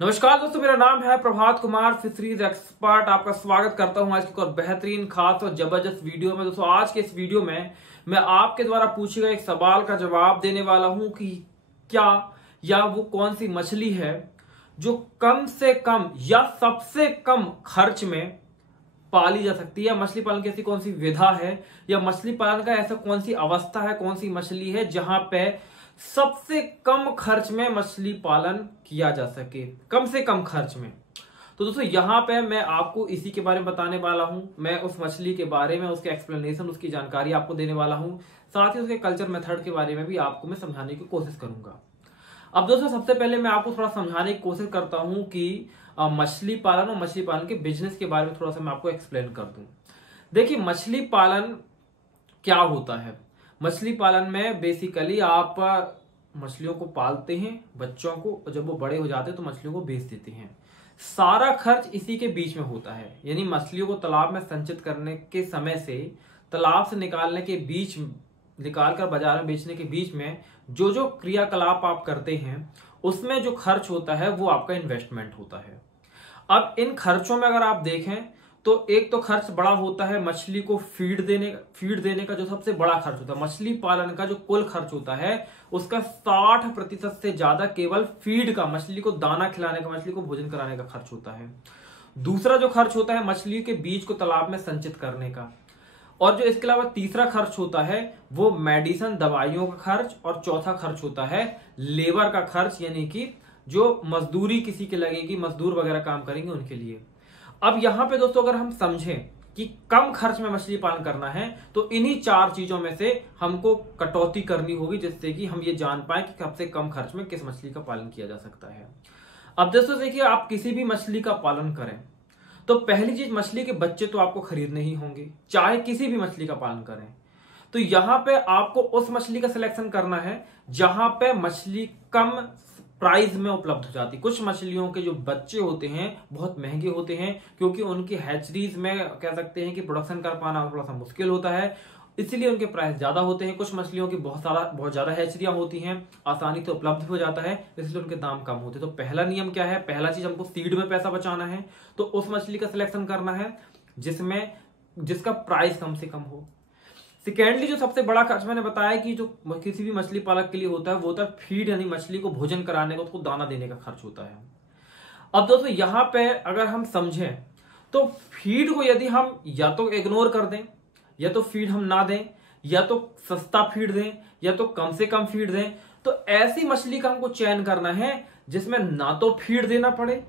नमस्कार दोस्तों, मेरा नाम है प्रभात कुमार, फिशरीज एक्सपर्ट। आपका स्वागत करता हूं आज की और बेहतरीन, खास और जबरदस्त वीडियो में। दोस्तों, आज के इस वीडियो में मैं आपके द्वारा पूछे गए एक सवाल का जवाब देने वाला हूं कि क्या या वो कौन सी मछली है जो कम से कम या सबसे कम खर्च में पाली जा सकती है। मछली पालन की ऐसी कौन सी विधा है या मछली पालन का ऐसा कौन सी अवस्था है, कौन सी मछली है जहां पे सबसे कम खर्च में मछली पालन किया जा सके, कम से कम खर्च में। तो दोस्तों, यहां पे मैं आपको इसी के बारे में बताने वाला हूं। मैं उस मछली के बारे में, उसके एक्सप्लेनेशन, उसकी जानकारी आपको देने वाला हूं। साथ ही उसके कल्चर मेथड के बारे में भी आपको मैं समझाने की कोशिश करूंगा। अब दोस्तों, सबसे पहले मैं आपको थोड़ा समझाने की कोशिश करता हूं कि मछली पालन और मछली पालन के बिजनेस के बारे में थोड़ा सा मैं आपको एक्सप्लेन कर दूं। देखिए, मछली पालन क्या होता है। मछली पालन में बेसिकली आप मछलियों को पालते हैं, बच्चों को, और जब वो बड़े हो जाते हैं तो मछलियों को बेच देते हैं। सारा खर्च इसी के बीच में होता है। यानी मछलियों को तालाब में संचित करने के समय से तालाब से निकालने के बीच, निकालकर बाजार में बेचने के बीच में जो जो क्रियाकलाप आप करते हैं उसमें जो खर्च होता है वो आपका इन्वेस्टमेंट होता है। अब इन खर्चों में अगर आप देखें तो एक तो खर्च बड़ा होता है मछली को फीड देने का जो सबसे बड़ा खर्च होता है। मछली पालन का जो कुल खर्च होता है उसका 60% से ज्यादा केवल फीड का, मछली को दाना खिलाने का, मछली को भोजन कराने का खर्च होता है। दूसरा जो खर्च होता है मछली के बीज को तालाब में संचित करने का। और जो इसके अलावा तीसरा खर्च होता है वो मेडिसिन, दवाइयों का खर्च। और चौथा खर्च होता है लेबर का खर्च, यानी कि जो मजदूरी किसी के लगेगी, मजदूर वगैरह काम करेंगे उनके लिए। अब यहां पे दोस्तों, अगर हम समझें कि कम खर्च में मछली पालन करना है तो इन्हीं चार चीजों में से हमको कटौती करनी होगी, जिससे कि हम ये जान पाए कि सबसे कम खर्च में किस मछली का पालन किया जा सकता है। अब दोस्तों देखिए, आप किसी भी मछली का पालन करें तो पहली चीज, मछली के बच्चे तो आपको खरीदने ही होंगे, चाहे किसी भी मछली का पालन करें। तो यहां पे आपको उस मछली का सिलेक्शन करना है जहां पे मछली कम प्राइस में उपलब्ध हो जाती। कुछ मछलियों के जो बच्चे होते हैं बहुत महंगे होते हैं, क्योंकि उनकी हैचरीज में कह सकते हैं कि प्रोडक्शन कर पाना थोड़ा सा मुश्किल होता है, इसलिए उनके प्राइस ज्यादा होते हैं। कुछ मछलियों की बहुत ज्यादा हैचरियां होती हैं, आसानी से उपलब्ध हो जाता है, इसलिए उनके दाम कम होते हैं। तो पहला नियम क्या है, पहला चीज हमको सीड में पैसा बचाना है, तो उस मछली का सिलेक्शन करना है जिसका प्राइस कम से कम हो। सेकेंडली, जो सबसे बड़ा खर्च मैंने बताया कि जो किसी भी मछली पालक के लिए होता है वो होता है फीड, यानी मछली को भोजन कराने का, उसको दाना देने का खर्च होता है। अब दोस्तों, यहां पे अगर हम समझें तो फीड को यदि हम या तो इग्नोर कर दें, या तो फीड हम ना दें, या तो सस्ता फीड दें, या तो कम से कम फीड दें, तो ऐसी मछली का हमको चयन करना है जिसमें ना तो फीड देना पड़े,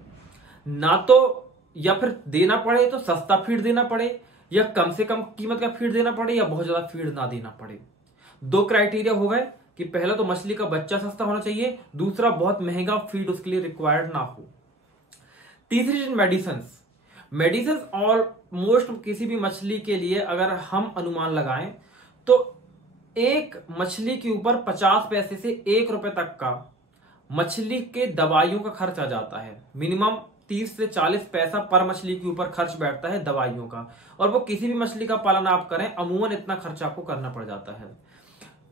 ना तो, या फिर देना पड़े तो सस्ता फीड देना पड़े, या कम से कम कीमत का फीड देना पड़े, या बहुत ज्यादा फीड ना देना पड़े। दो क्राइटेरिया हो गए कि पहला तो मछली का बच्चा सस्ता होना चाहिए, दूसरा बहुत महंगा फीड उसके लिए रिक्वायर्ड ना हो। तीसरी चीज, मेडिसिन ऑलमोस्ट किसी भी मछली के लिए अगर हम अनुमान लगाएं तो एक मछली के ऊपर 50 पैसे से 1 रुपए तक का मछली के दवाइयों का खर्च आ जाता है। मिनिमम 30 से 40 पैसा पर मछली के ऊपर खर्च बैठता है दवाइयों का, और वो किसी भी मछली का पालन आप करें अमूमन इतना खर्च आपको करना पड़ जाता है।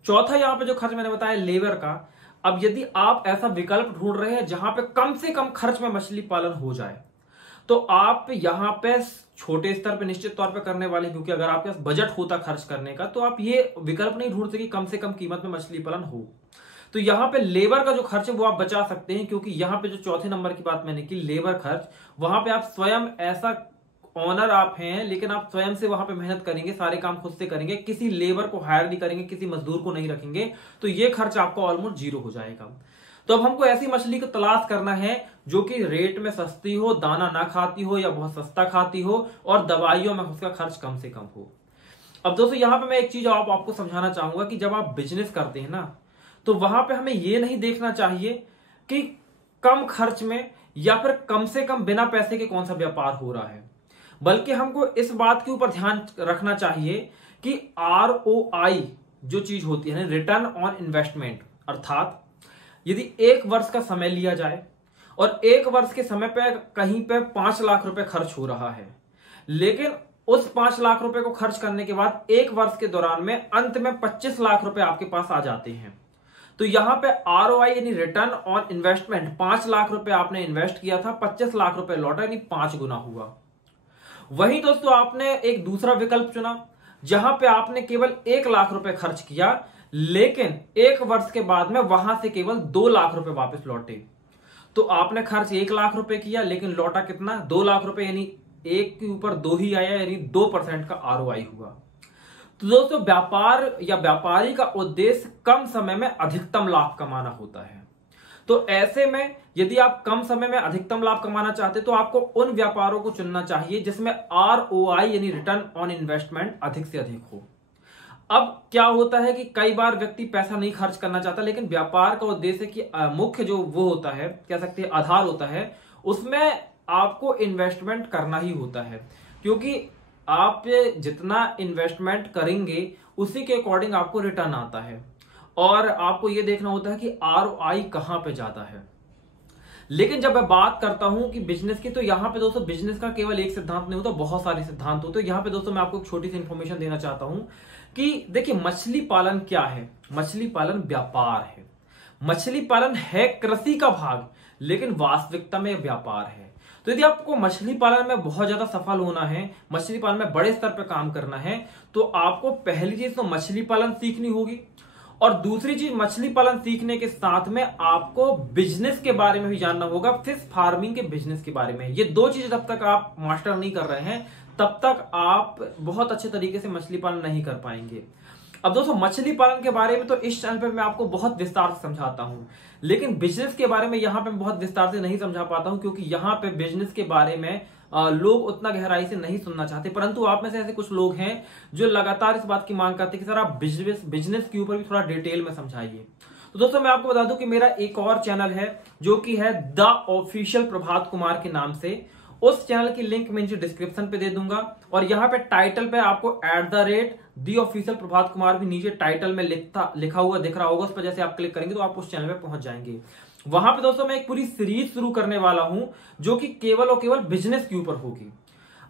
चौथा यहां पे जो खर्च मैंने बताया लेबर का। अब यदि आप ऐसा विकल्प ढूंढ रहे हैं जहां पे कम से कम खर्च में मछली पालन हो जाए तो आप यहां पे छोटे स्तर पे निश्चित तौर पे करने वाले, क्योंकि अगर आपके पास बजट होता खर्च करने का तो आप ये विकल्प नहीं ढूंढ सके कम से कम कीमत में मछली पालन हो। तो यहां पे लेबर का जो खर्च है वो आप बचा सकते हैं, क्योंकि यहां पे जो चौथे नंबर की बात मैंने की लेबर खर्च, वहां पे आप स्वयं ऐसा ऑनर आप हैं, लेकिन आप स्वयं से वहां पे मेहनत करेंगे, सारे काम खुद से करेंगे, किसी लेबर को हायर नहीं करेंगे, किसी मजदूर को नहीं रखेंगे, तो ये खर्च आपका ऑलमोस्ट जीरो हो जाएगा। तो अब हमको ऐसी मछली को तलाश करना है जो कि रेट में सस्ती हो, दाना ना खाती हो या बहुत सस्ता खाती हो, और दवाइयों में उसका खर्च कम से कम हो। अब दोस्तों, यहां पे मैं एक चीज आपको समझाना चाहूंगा कि जब आप बिजनेस करते हैं ना, तो वहां पे हमें यह नहीं देखना चाहिए कि कम खर्च में या फिर कम से कम बिना पैसे के कौन सा व्यापार हो रहा है, बल्कि हमको इस बात के ऊपर ध्यान रखना चाहिए कि ROI जो चीज होती है, रिटर्न ऑन इन्वेस्टमेंट, अर्थात यदि 1 वर्ष का समय लिया जाए और 1 वर्ष के समय पे कहीं पे 5 लाख रुपए खर्च हो रहा है, लेकिन उस 5 लाख रुपए को खर्च करने के बाद 1 वर्ष के दौरान में अंत में 25 लाख रुपए आपके पास आ जाते हैं, तो यहां पे ROI यानी रिटर्न ऑन इन्वेस्टमेंट 5 लाख रुपए आपने इन्वेस्ट किया था, 25 लाख रुपए लौटा, यानी 5 गुना हुआ। वहीं दोस्तों आपने एक दूसरा विकल्प चुना जहां पे आपने केवल 1 लाख रुपए खर्च किया, लेकिन 1 वर्ष के बाद में वहां से केवल 2 लाख रुपए वापस लौटे। तो आपने खर्च 1 लाख रुपए किया, लेकिन लौटा कितना? 2 लाख रुपए, यानी 1 के ऊपर 2 ही आया, यानी 2% का ROI हुआ। तो दोस्तों व्यापार या व्यापारी का उद्देश्य कम समय में अधिकतम लाभ कमाना होता है। तो ऐसे में यदि आप कम समय में अधिकतम लाभ कमाना चाहते तो आपको उन व्यापारों को चुनना चाहिए जिसमें ROI यानी रिटर्न ऑन इन्वेस्टमेंट अधिक से अधिक हो। अब क्या होता है कि कई बार व्यक्ति पैसा नहीं खर्च करना चाहता, लेकिन व्यापार का उद्देश्य कि मुख्य जो वो होता है, कह सकते हैं आधार होता है, उसमें आपको इन्वेस्टमेंट करना ही होता है, क्योंकि आप जितना इन्वेस्टमेंट करेंगे उसी के अकॉर्डिंग आपको रिटर्न आता है, और आपको यह देखना होता है कि ROI कहां पे ज्यादा है। लेकिन जब मैं बात करता हूं कि बिजनेस की, तो यहां पे दोस्तों बिजनेस का केवल एक सिद्धांत नहीं होता, बहुत सारे सिद्धांत होते हैं। यहां पे दोस्तों मैं आपको एक छोटी सी इंफॉर्मेशन देना चाहता हूं कि देखिए मछली पालन क्या है। मछली पालन व्यापार है। मछली पालन है कृषि का भाग, लेकिन वास्तविकता में व्यापार है। तो यदि आपको मछली पालन में बहुत ज्यादा सफल होना है, मछली पालन में बड़े स्तर पर काम करना है, तो आपको पहली चीज तो मछली पालन सीखनी होगी, और दूसरी चीज मछली पालन सीखने के साथ में आपको बिजनेस के बारे में भी जानना होगा, फिश फार्मिंग के बिजनेस के बारे में। ये 2 चीज जब तक आप मास्टर नहीं कर रहे हैं तब तक आप बहुत अच्छे तरीके से मछली पालन नहीं कर पाएंगे। अब दोस्तों मछली पालन के बारे में तो इस चैनल पे मैं आपको बहुत विस्तार से समझाता हूं, लेकिन बिजनेस के बारे में यहां पे बहुत विस्तार से नहीं समझा पाता हूं, क्योंकि यहां पे बिजनेस के बारे में लोग उतना गहराई से नहीं सुनना चाहते। परंतु आप में से ऐसे कुछ लोग हैं जो लगातार इस बात की मांग करते हैं कि सर आप बिजनेस के ऊपर भी थोड़ा डिटेल में समझाइए। तो दोस्तों मैं आपको बता दूं कि मेरा एक और चैनल है जो कि है द ऑफिशियल प्रभात कुमार के नाम से। उस चैनल की लिंक मैं नीचे डिस्क्रिप्शन पे दे दूंगा, और यहाँ पे टाइटल पे आपको @the ऑफिशियल प्रभात कुमार भी नीचे टाइटल में लिखा हुआ दिख रहा होगा। उस पर जैसे आप क्लिक करेंगे तो आप उस चैनल पे पहुंच जाएंगे। वहां पे दोस्तों मैं एक पूरी सीरीज शुरू करने वाला हूं जो कि केवल और केवल बिजनेस के ऊपर होगी।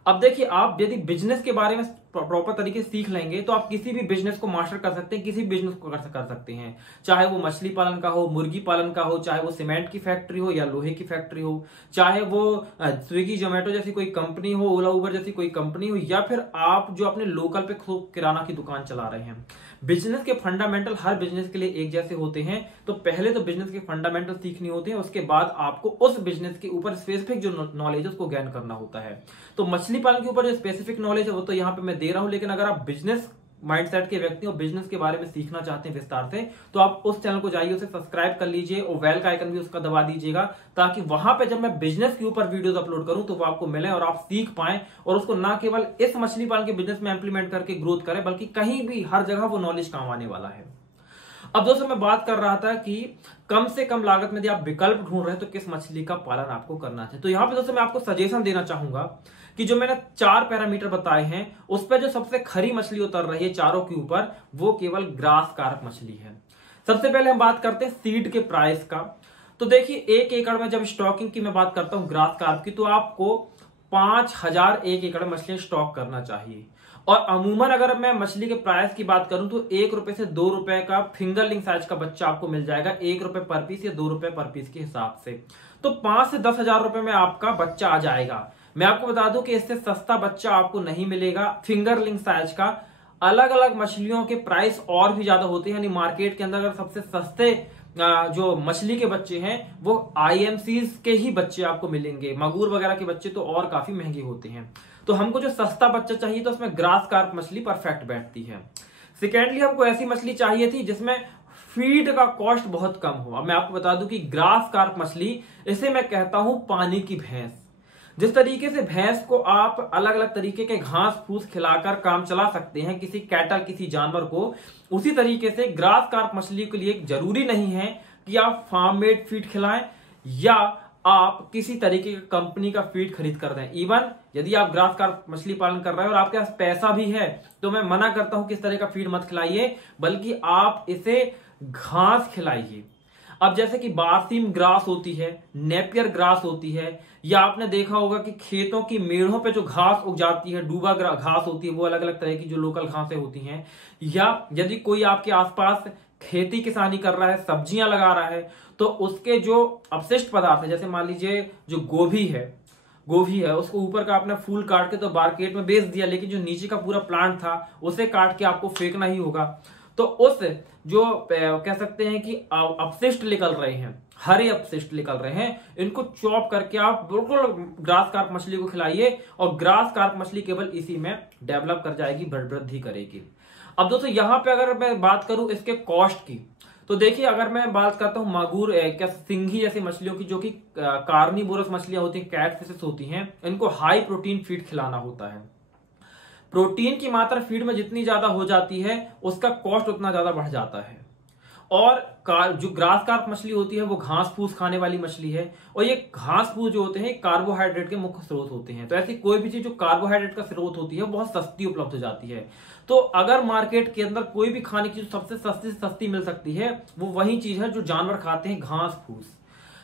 अब देखिए आप यदि बिजनेस के बारे में प्रॉपर तरीके से सीख लेंगे तो आप किसी भी बिजनेस को मास्टर कर सकते हैं, किसी भी बिजनेस को कर सकते हैं, चाहे वो मछली पालन का हो, मुर्गी पालन का हो, चाहे वो सीमेंट की फैक्ट्री हो या लोहे की फैक्ट्री हो, चाहे वो स्विगी जोमेटो जैसी कोई कंपनी हो, ओला उबर जैसी कोई कंपनी हो, या फिर आप जो अपने लोकल पे किराना की दुकान चला रहे हैं। बिजनेस के फंडामेंटल हर बिजनेस के लिए एक जैसे होते हैं। तो पहले तो बिजनेस के फंडामेंटल सीखनी होते हैं, उसके बाद आपको उस बिजनेस के ऊपर स्पेसिफिक जो नॉलेज है उसको गेन करना होता है। तो मछली पालन के ऊपर जो स्पेसिफिक नॉलेज है वो तो यहाँ पे मैं दे रहा हूं, लेकिन अगर आप बिजनेस माइंडसेट के व्यक्ति और बिजनेस के बारे में सीखना चाहते हैं विस्तार से, तो आप उस चैनल को जाइए, उसे सब्सक्राइब कर लीजिए और बेल का आइकन भी उसका दबा दीजिएगा, ताकि वहां पे जब मैं बिजनेस के ऊपर वीडियोस अपलोड करूं तो वो आपको मिले और आप सीख पाएं, और उसको ना केवल इस मछली पालन के बिजनेस में इंप्लीमेंट करके ग्रोथ करें, बल्कि कहीं भी हर जगह वो नॉलेज काम आने वाला है। अब दोस्तों मैं बात कर रहा था कि कम से कम लागत में यदि आप विकल्प ढूंढ रहे हैं तो किस मछली का पालन आपको करना चाहिए। तो यहां पे दोस्तों मैं आपको सजेशन देना चाहूंगा कि जो मैंने 4 पैरामीटर बताए हैं उस पर जो सबसे खरी मछली उतर रही है चारों के ऊपर, वो केवल ग्रास कार्प मछली है। सबसे पहले हम बात करते हैं सीड के प्राइस का। तो देखिए 1 एकड़ में जब स्टॉकिंग की मैं बात करता हूं ग्रास कार्प की, तो आपको 5000 1 एकड़ मछलियां स्टॉक करना चाहिए। और अमूमन अगर मैं मछली के प्राइस की बात करूं तो 1 रुपए से 2 रुपए का फिंगरलिंग साइज का बच्चा आपको मिल जाएगा, 1 रुपए पर पीस या 2 रुपए पर पीस के हिसाब से। तो 5 से 10 हजार रुपए में आपका बच्चा आ जाएगा। मैं आपको बता दूं कि इससे सस्ता बच्चा आपको नहीं मिलेगा फिंगरलिंग साइज का। अलग अलग मछलियों के प्राइस और भी ज्यादा होते हैं, यानी मार्केट के अंदर अगर सबसे सस्ते जो मछली के बच्चे हैं वो IMCs के ही बच्चे आपको मिलेंगे, मगूर वगैरह के बच्चे तो और काफी महंगे होते हैं। तो हमको जो सस्ता बच्चा चाहिए तो उसमें ग्रास कार्प मछली परफेक्ट बैठती है। सेकेंडली हमको ऐसी मछली चाहिए थी जिसमें फीड का कॉस्ट बहुत कम हो। अब मैं आपको बता दूं कि ग्रास कार्प मछली, इसे मैं कहता हूं पानी की भैंस। जिस तरीके से भैंस को आप अलग अलग तरीके के घास फूस खिलाकर काम चला सकते हैं किसी कैटल किसी जानवर को, उसी तरीके से ग्रास कार्प मछली के लिए जरूरी नहीं है कि आप फार्म मेड फीड खिलाएं या आप किसी तरीके की कंपनी का फीड खरीद कर दें। इवन यदि आप ग्रास कार्प मछली पालन कर रहे हैं और आपके पास पैसा भी है तो मैं मना करता हूं किस तरह का फीड मत खिलाइए, बल्कि आप इसे घास खिलाइए। अब जैसे कि बारसीम ग्रास होती है, नेपियर ग्रास होती है, या आपने देखा होगा कि खेतों की मेढ़ों पे जो घास उग जाती है, डूबा घास होती है, वो अलग अलग तरह की जो लोकल घासें होती हैं। या यदि कोई आपके आसपास खेती किसानी कर रहा है, सब्जियां लगा रहा है, तो उसके जो अपशिष्ट पदार्थ है, जैसे मान लीजिए जो गोभी है उसको ऊपर का आपने फूल काट के तो मार्केट में बेच दिया, लेकिन जो नीचे का पूरा प्लांट था उसे काट के आपको फेंकना ही होगा। तो उस जो कह सकते हैं कि अपशिष्ट निकल रहे हैं, हरे अपशिष्ट निकल रहे हैं, इनको चॉप करके आप बिल्कुल ग्रास कार्प मछली को खिलाइए और ग्रास कार्प मछली केवल इसी में डेवलप कर जाएगी, वृद्धि करेगी। अब दोस्तों यहाँ पे अगर मैं बात करूं इसके कॉस्ट की, तो देखिए अगर मैं बात करता हूं मागुर क्या सिंघी जैसी मछलियों की, जो कि कार्निवोरस मछलियां होती हैं, कैट फिशेस होती हैं, इनको हाई प्रोटीन फीड खिलाना होता है। प्रोटीन की मात्रा फीड में जितनी ज्यादा हो जाती है उसका कॉस्ट उतना ज्यादा बढ़ जाता है। और जो ग्रास कार्प मछली होती है वो घास फूस खाने वाली मछली है, और ये घास फूस जो होते हैं कार्बोहाइड्रेट के मुख्य स्रोत होते हैं। तो ऐसी कोई भी चीज जो कार्बोहाइड्रेट का स्रोत होती है बहुत सस्ती उपलब्ध हो जाती है। तो अगर मार्केट के अंदर कोई भी खाने की चीज सबसे सस्ती से सस्ती मिल सकती है, वो वही चीज है जो जानवर खाते हैं, घास फूस,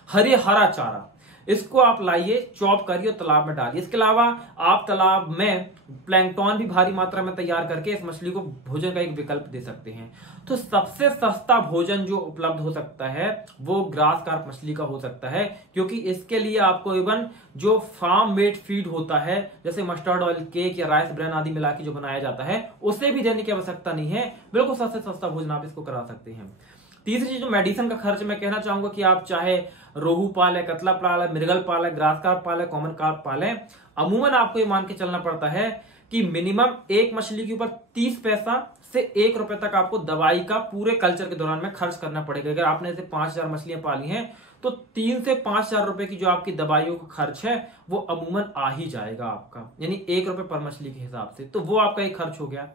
हरा चारा। इसको आप लाइए, चॉप करिए और तालाब में डालिए। इसके अलावा आप तालाब में प्लैंकटन भी भारी मात्रा में तैयार करके इस मछली को भोजन का एक विकल्प दे सकते हैं। तो सबसे सस्ता भोजन जो उपलब्ध हो सकता है वो ग्रास कार्प मछली का हो सकता है, क्योंकि इसके लिए आपको इवन जो फार्म मेड फीड होता है, जैसे मस्टर्ड ऑयल, केक या राइस ब्रान आदि मिला के जो बनाया जाता है, उसे भी देने की आवश्यकता नहीं है। बिल्कुल सबसे सस्ता भोजन आप इसको करा सकते हैं। तीसरी चीज, जो मेडिसिन का खर्च, मैं कहना चाहूंगा कि आप चाहे रोहू पाले, कतला पाले, मृगल पाले, ग्रास कार्प पाले, कॉमन कार्प पाले, अमूमन आपको ये मान के चलना पड़ता है कि मिनिमम एक मछली के ऊपर 30 पैसा से 1 रुपए तक आपको दवाई का पूरे कल्चर के दौरान में खर्च करना पड़ेगा। अगर आपने ऐसे 5000 मछलियां पाली हैं तो 3 से 5000 रुपए की जो आपकी दवाइयों का खर्च है वो अमूमन आ ही जाएगा आपका, यानी 1 रुपए पर मछली के हिसाब से। तो वो आपका एक खर्च हो गया।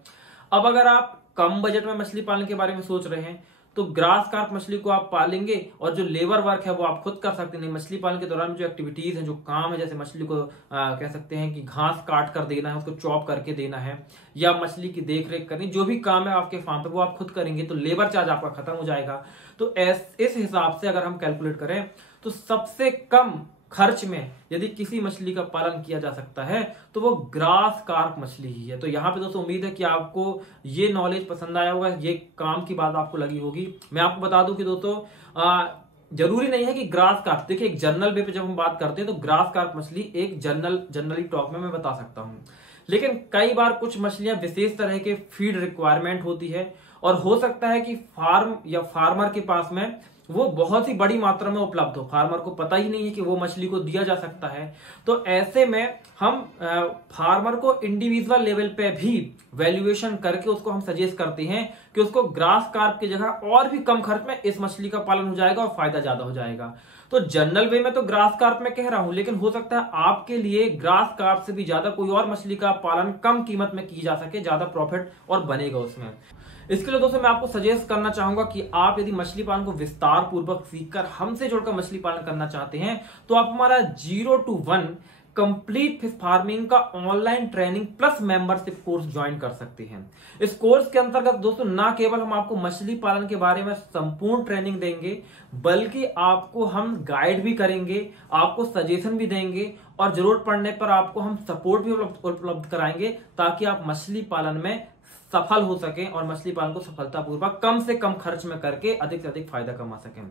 अब अगर आप कम बजट में मछली पालने के बारे में सोच रहे हैं तो ग्रास कार्प मछली को आप पालेंगे और जो लेबर वर्क है वो आप खुद कर सकते हैं। मछली पालन के दौरान जो एक्टिविटीज है, जो काम है, जैसे मछली को कह सकते हैं कि घास काट कर देना है, उसको चॉप करके देना है, या मछली की देख रेख करनी, जो भी काम है आपके फार्म पे वो आप खुद करेंगे, तो लेबर चार्ज आपका खत्म हो जाएगा। तो इस हिसाब से अगर हम कैलकुलेट करें तो सबसे कम खर्च में यदि किसी मछली का पालन किया जा सकता है तो वो ग्रास कार्प मछली ही है। तो यहाँ पे दोस्तों उम्मीद है कि आपको ये नॉलेज पसंद आया होगा, ये काम की बात आपको लगी होगी। मैं आपको बता दूं कि दोस्तों जरूरी नहीं है कि ग्रास कार्प, देखिए एक जनरल वे पे जब हम बात करते हैं तो ग्रास कार्प मछली एक जनरली टॉक में मैं बता सकता हूँ, लेकिन कई बार कुछ मछलियां विशेष तरह के फीड रिक्वायरमेंट होती है, और हो सकता है कि फार्म या फार्मर के पास में वो बहुत ही बड़ी मात्रा में उपलब्ध हो, फार्मर को पता ही नहीं है कि वो मछली को दिया जा सकता है। तो ऐसे में हम फार्मर को इंडिविजुअल लेवल पे भी वैल्यूएशन करके उसको हम सजेस्ट करते हैं कि उसको ग्रास कार्प की जगह और भी कम खर्च में इस मछली का पालन हो जाएगा और फायदा ज्यादा हो जाएगा। तो जनरल वे में तो ग्रास कार्प में कह रहा हूं, लेकिन हो सकता है आपके लिए ग्रास कार्प से भी ज्यादा कोई और मछली का पालन कम कीमत में की जा सके, ज्यादा प्रॉफिट और बनेगा उसमें। इसके लिए दोस्तों मैं आपको सजेस्ट करना चाहूंगा कि आप यदि मछली पालन को विस्तार पूर्वक सीखकर हमसे जुड़कर मछली पालन करना चाहते हैं तो आप हमारा 0 to 1 कंप्लीट फिश फार्मिंग का online training plus membership course join कर सकते हैं। इस कोर्स के अंतर्गत दोस्तों ना केवल हम आपको मछली पालन के बारे में संपूर्ण ट्रेनिंग देंगे, बल्कि आपको हम गाइड भी करेंगे, आपको सजेशन भी देंगे, और जरूरत पड़ने पर आपको हम सपोर्ट भी उपलब्ध कराएंगे, ताकि आप मछली पालन में सफल हो सके और मछली पालन को सफलतापूर्वक कम से कम खर्च में करके अधिक से अधिक फायदा कमा सकें।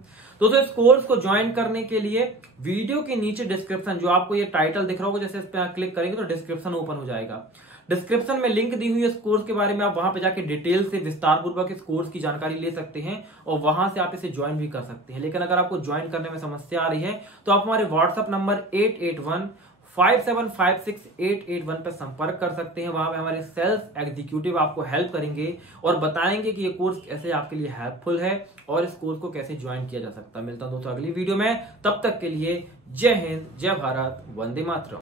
दोस्तों इस कोर्स को ज्वाइन करने के लिए वीडियो के नीचे डिस्क्रिप्शन, जो आपको ये टाइटल दिख रहा होगा, जैसे इस पर क्लिक करेंगे तो डिस्क्रिप्शन ओपन हो जाएगा। डिस्क्रिप्शन में लिंक दी हुई है इस कोर्स के बारे में, आप वहां पे जाके डिटेल से विस्तार पूर्वक इस कोर्स की जानकारी ले सकते हैं और वहां से आप इसे ज्वाइन भी कर सकते हैं। लेकिन अगर आपको ज्वाइन करने में समस्या आ रही है तो आप हमारे व्हाट्सएप नंबर 8815756881 पर संपर्क कर सकते हैं। वहां पे हमारे सेल्स एग्जीक्यूटिव आपको हेल्प करेंगे और बताएंगे कि ये कोर्स कैसे आपके लिए हेल्पफुल है और इस कोर्स को कैसे ज्वाइन किया जा सकता है। मिलता हूं दोस्तों अगली वीडियो में, तब तक के लिए जय हिंद, जय भारत, वंदे मातरम।